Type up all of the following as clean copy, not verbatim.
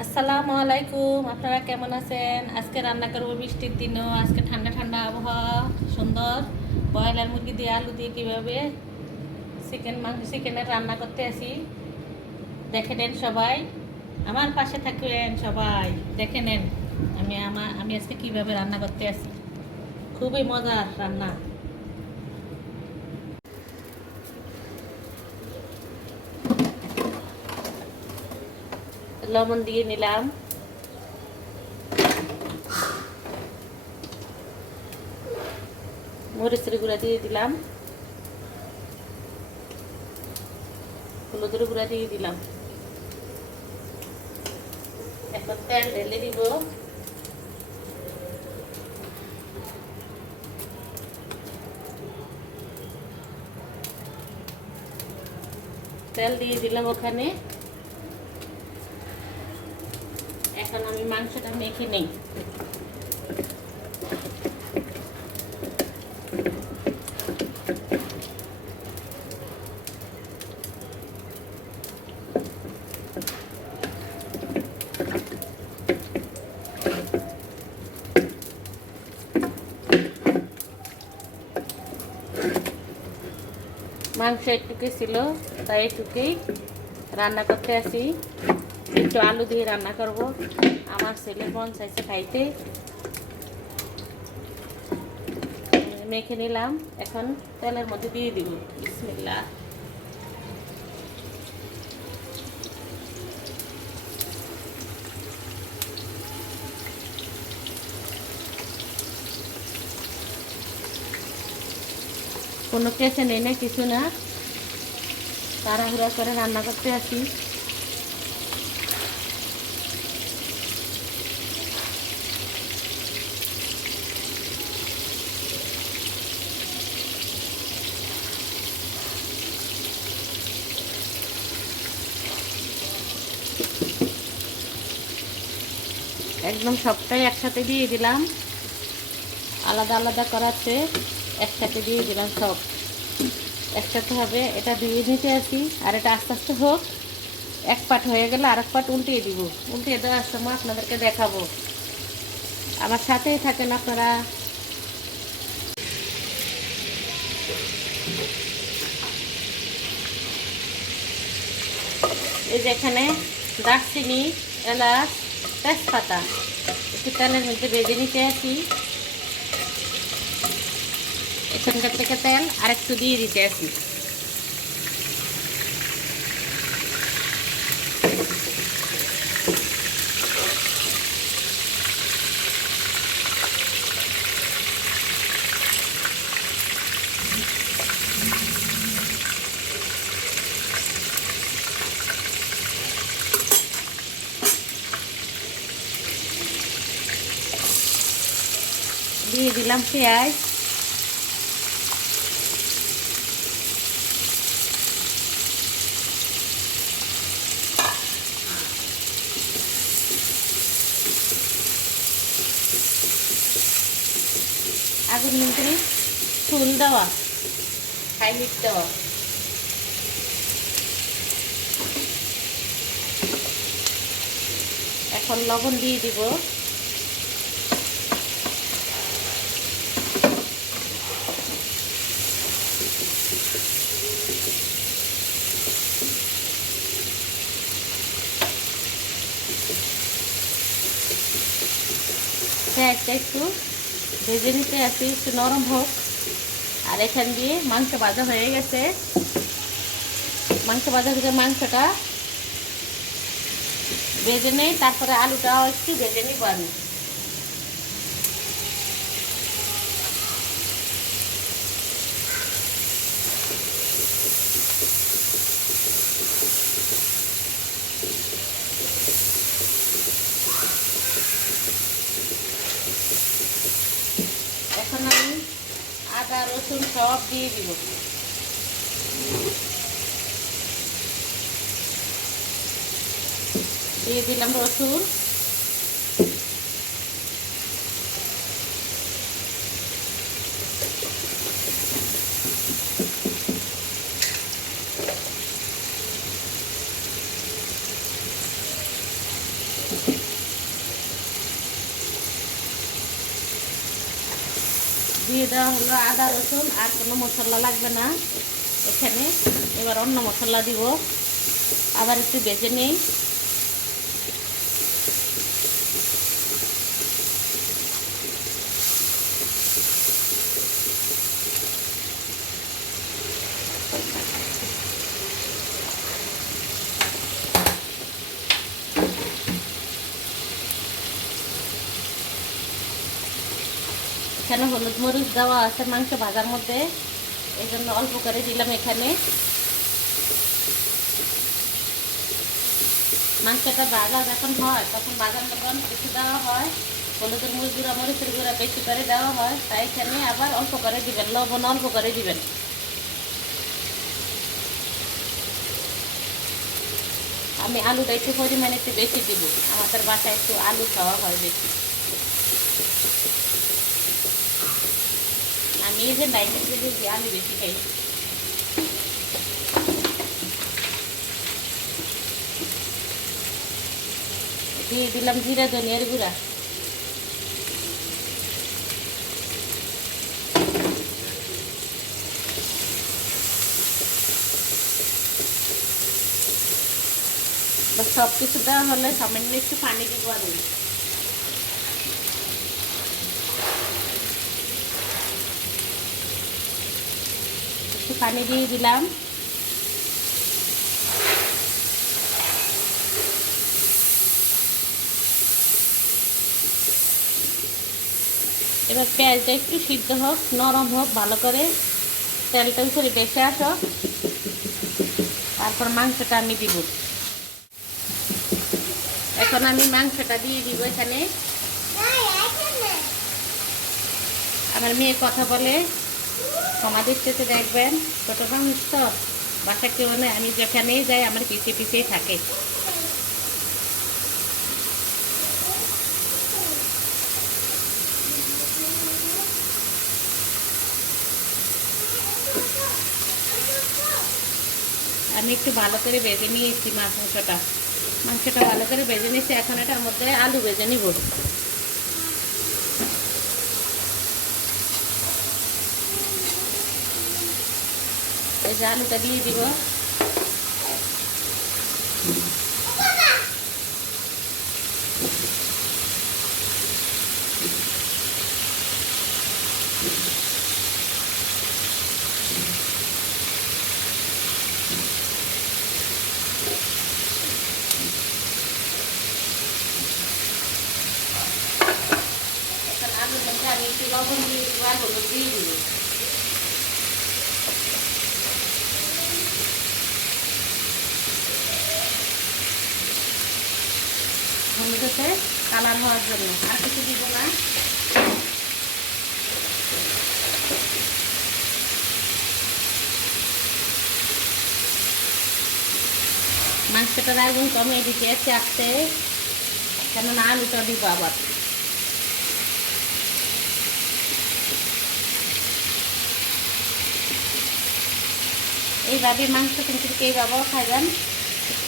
আসসালামু আলাইকুম, আপনারা কেমন আছেন? আজকে রান্না করবো বৃষ্টির দিনও। আজকে ঠান্ডা ঠান্ডা আবহাওয়া, সুন্দর ব্রয়লার মুরগি দিয়ে আলু দিয়ে কীভাবে চিকেনের রান্না করতে আসি দেখে নেন সবাই। আমার পাশে থাকবেন সবাই, দেখে নেন আমি আজকে কীভাবে রান্না করতে আসি। খুবই মজার রান্না। লবণ দিয়ে নিলাম, মরিচের গুঁড়া দিয়ে দিলাম, হলুদের গুঁড়া দিয়ে দিলাম। এখন তেল ঢেলে দিব। তেল দিয়ে দিলাম ওখানে। এখন আমি মাংসটা মেখে নেই। মাংস একটুকে ছিল, তাই একটুকেই রান্না করতে আসি। একটু আলু দিয়ে রান্না করব, আমার ছেলে মন চাইছে খাইতে। মেখে নিলাম, এখন তেলের মধ্যে দিয়ে দিব। বিসমিল্লাহ। কোনো কেসে নেই না, কিছু না, তাড়াহুড়া করে রান্না করতে আসি। একদম সবটাই একসাথে দিয়ে দিলাম, আলাদা আলাদা করাচ্ছে একসাথে দিয়ে দিলাম। সব একসাথে হবে, এটা দিয়ে নিতে আসি। আর এটা আস্তে আস্তে হোক, এক পাট হয়ে গেলে আর এক পাট উল্টিয়ে দিব। উল্টিয়ে দেওয়ার সময় আপনাদেরকে দেখাবো, আমার সাথেই থাকেন আপনারা। এই যে এখানে দারচিনি, এলাচ, তেজপাতা একটু তেলের মধ্যে ভেজে নিতে আসি। এখানকার থেকে তেল আর একটু দিয়ে দিতে আসি। দিয়ে দিলাম পেঁয়াজ, আগুন কিন্তু ফুল দেওয়া, হাই হিট দেওয়া। এখন লবণ দিয়ে দিব। পেঁয়াজটা একটু ভেজে নিতে আসি, একটু নরম হোক। আর এখান দিয়ে মাংস ভাজা হয়ে গেছে। মাংস ভাজা থেকে মাংসটা ভেজে নেই, তারপরে আলুটাও একটু ভেজে নিব আমি। এখন আমি আদা রসুন সব দিয়ে দিব। দিয়ে দিলাম রসুন, দিয়ে দেওয়া হলো আদা রসুন, আর কোনো মশলা লাগবে না এখানে। এবার অন্য মশলা দিব, আবার একটু ভেজে নেই। এখানে হলুদ মরিচ দেওয়া আছে মাংস ভাজার মধ্যে, এই জন্য অল্প করে দিলাম এখানে। মাংসটা ভাজা যখন হয় তখন ভাজার মতন বেশি দেওয়া হয়, হলুদের গুঁড়া মরিচের গুঁড়া বেশি করে দেওয়া হয়, তাই এখানে আবার অল্প করে দিবেন, লবণ অল্প করে দিবেন। আমি আলুটা একটু পরিমাণে একটু বেশি দিব, আমাদের বাসায় একটু আলু খাওয়া হয় বেশি। আমি এই যে ডাইনিং টেবিলে আলু বেশি খাই। দিয়ে দিলাম জিরা ধনিয়ার গুঁড়া। সব কিছু দেওয়া হলে সামান্য একটু পানি দিব আমি। একটু পানি দিয়ে দিলাম। এবার পেঁয়াজটা একটু সিদ্ধ হোক, নরম হোক, ভালো করে তেলটা উপরে বেশি আসুক, তারপর মাংসটা আমি দিব। এখন আমি মাংসটা দিয়ে দিব এখানে। আমার মেয়ে কথা বলে, ক্ষমা দৃষ্টিতে দেখবেন, ছোট মানুষ তো, বাসা কেউ নেই, আমি যেখানেই যাই আমার পিছিয়ে পিছিয়েই থাকে। আমি একটু ভালো করে ভেজে নিয়েছি মাংসটা ভালো করে ভেজে নিয়েছি। এখন এটার মধ্যে আলু ভেজে নিব। এই যে আলুটা দিয়ে দিব। আলুর মধ্যে আমি একটু লবণ দিয়ে দিব আর হলুদ দিয়ে দিব। হলুদে কালার হওয়ার জন্য, আর কিছু দিব না। মাংসটার আগুন কমিয়ে দিতে আসতে, কেননা আলুটা দিব আবার। এইভাবে মাংস কিন্তু এইভাবেও খাইবেন,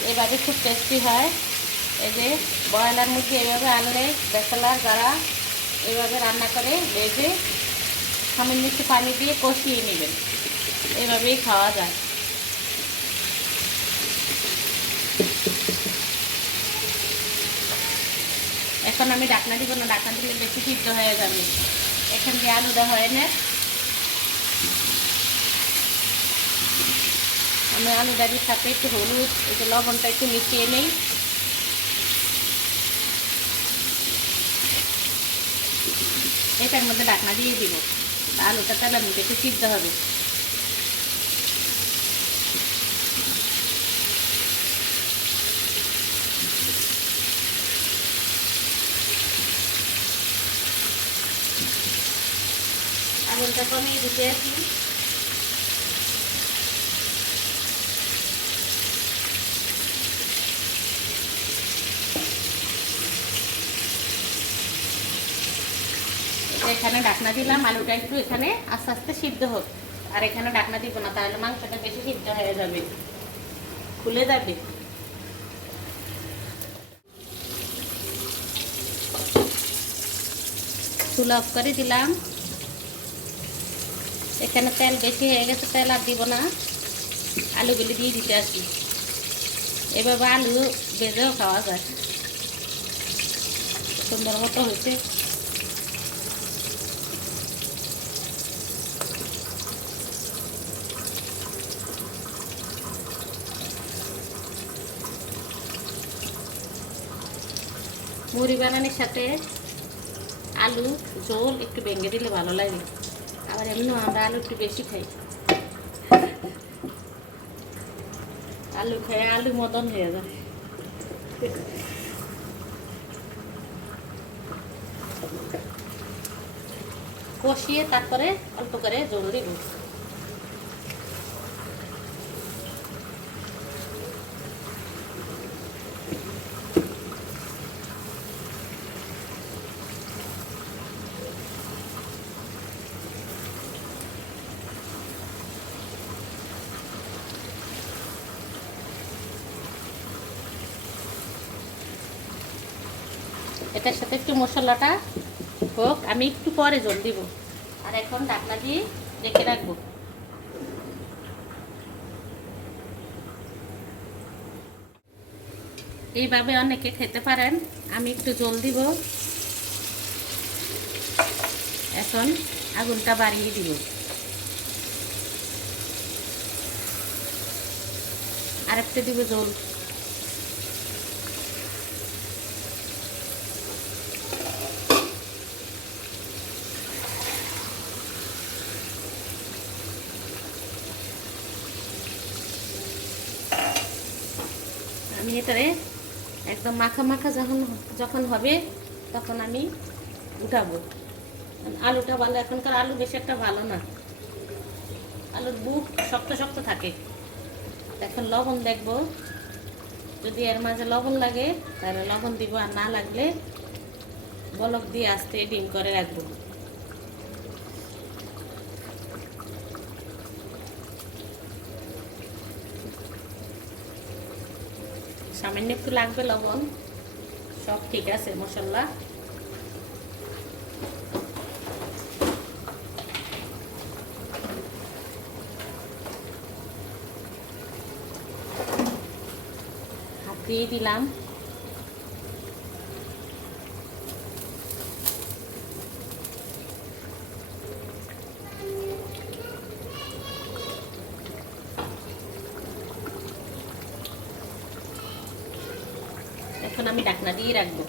এইভাবে খুব টেস্টি হয়। এই যে ব্রয়লার মুরগি এইভাবে আনলে ব্যাচেলার যারা এইভাবে রান্না করে ভেজে সামান্য একটু পানি দিয়ে কষিয়ে নেবেন, এইভাবেই খাওয়া যায়। এখন আমি ঢাকনা দিব না, ঢাকনা দিলে বেশি সিদ্ধ হয়ে যাবে। এখান দিয়ে আলুটা হয় না, আমি আলুটার সাথে একটু হলুদ, এই যে লবণটা একটু মিশিয়ে নেই। এটার মধ্যে ঢাকনা দিয়ে দিব, আলুটা তেলের মধ্যে একটু সিদ্ধ হবে। আগুনটা কমিয়ে দিতে আছি। এখানে ঢাকনা দিলাম, আলুটা একটু এখানে আস্তে আস্তে সিদ্ধ হোক। আর এখানে ঢাকনা দিব না, তাহলে মাংসটা বেশি সিদ্ধ হয়ে যাবে, খুলে যাবে। চুলা অফ করে দিলাম। এখানে তেল বেশি হয়ে গেছে, তেল আর দিব না, আলুগুলি দিয়ে দিতে আসি। এভাবে আলু ভেজেও খাওয়া যায়, সুন্দর মতো হয়েছে। মুড়ি বানানোর সাথে আলু ঝোল একটু ভেঙে দিলে ভালো লাগে, আবার এমনি আমরা আলু একটু বেশি খাই। আলু খেয়ে আলু মদন হয়ে যায়। কষিয়ে তারপরে অল্প করে জল দিব। এটার সাথে একটু মশলাটা হোক, আমি একটু পরে জল দিব। আর এখন ঢাকনা দিয়ে রেখে রাখবো। এইভাবে অনেকে খেতে পারেন, আমি একটু জল দিব। এখন আগুনটা বাড়িয়ে দিব। আর একটু দিব জল। আমি এটারে একদম মাখা মাখা যখন হবে তখন আমি উঠাবো। আলুটা ভালো, এখনকার আলু বেশি একটা ভালো না, আলুর বুক শক্ত শক্ত থাকে। এখন লবণ দেখবো, যদি এর মাঝে লবণ লাগে তাহলে লবণ দিব, আর না লাগলে বলক দিয়ে আস্তে ডিম করে রাখবো। সামান্য একটু লাগবে লবণ, সব ঠিক আছে মশলা। হাত দিয়ে দিলাম। এখন আমি ঢাকনা দিয়ে রাখবো।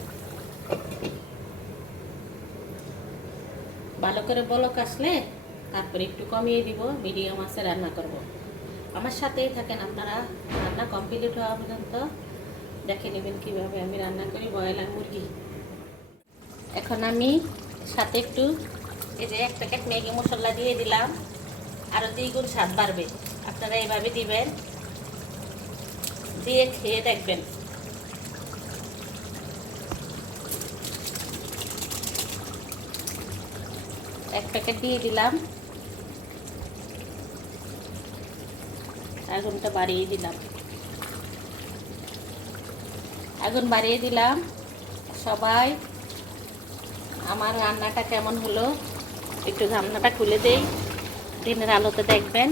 ভালো করে বলক আসলে তারপরে একটু কমিয়ে দিব, মিডিয়াম আঁচে রান্না করব। আমার সাথেই থাকেন আপনারা, রান্না কমপ্লিট হওয়া পর্যন্ত দেখে নেবেন কীভাবে আমি রান্না করি ব্রয়লার মুরগি। এখন আমি সাথে একটু এই যে 1 প্যাকেট ম্যাগি মশলা দিয়ে দিলাম, আরও দ্বিগুণ স্বাদ বাড়বে। আপনারা এইভাবে দিবেন, দিয়ে খেয়ে দেখবেন। এক প্যাকেট দিয়ে দিলাম, আগুনটা বাড়িয়ে দিলাম। আগুন বাড়িয়ে দিলাম। সবাই আমার রান্নাটা কেমন হলো একটু ঢাকনাটা খুলে দেই, দিনের আলোতে দেখবেন।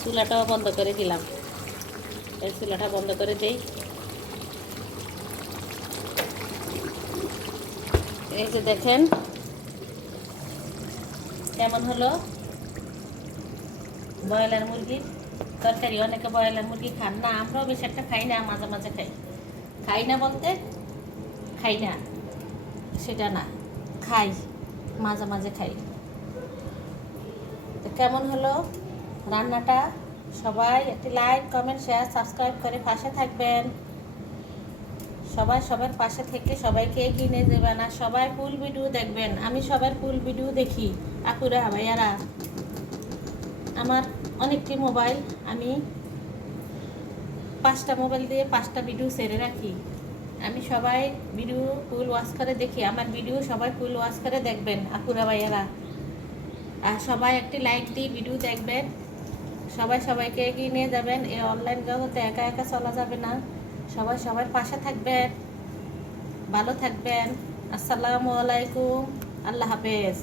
চুলাটাও বন্ধ করে দিলাম, এই চুলাটা বন্ধ করে দেই। এই যে দেখেন কেমন হলো ব্রয়লার মুরগির তরকারি। অনেকে ব্রয়লার মুরগি খান না, আমরাও বেশি একটা খাই না, মাঝে মাঝে খাই। খাই না বলতে খাই না সেটা না, খাই, মাঝে মাঝে খাই। তো কেমন হলো রান্নাটা? সবাই একটি লাইক, কমেন্ট, শেয়ার, সাবস্ক্রাইব করে পাশে থাকবেন। সবাই সবার পাশে থেকে সবাইকে এগিয়ে নিয়ে যাবেন, আর সবাই ফুল ভিডিও দেখবেন। আমি সবার ফুল ভিডিও দেখি আপুরা ভাইয়ারা। আমার অনেকটি মোবাইল, আমি 5টা মোবাইল দিয়ে 5টা ভিডিও ছেড়ে রাখি। আমি সবাই ভিডিও ফুল ওয়াচ করে দেখি, আমার ভিডিও সবাই ফুল ওয়াচ করে দেখবেন আপুরা ভাইয়ারা। আর সবাই একটি লাইক দিয়ে ভিডিও দেখবেন। সবাই সবাইকে এগিয়ে নিয়ে যাবেন। এই অনলাইন জগতে একা একা চলা যাবে না, সবাই সবার পাশে থাকবেন, ভালো থাকবেন। আসসালামু আলাইকুম, আল্লাহ হাফেজ।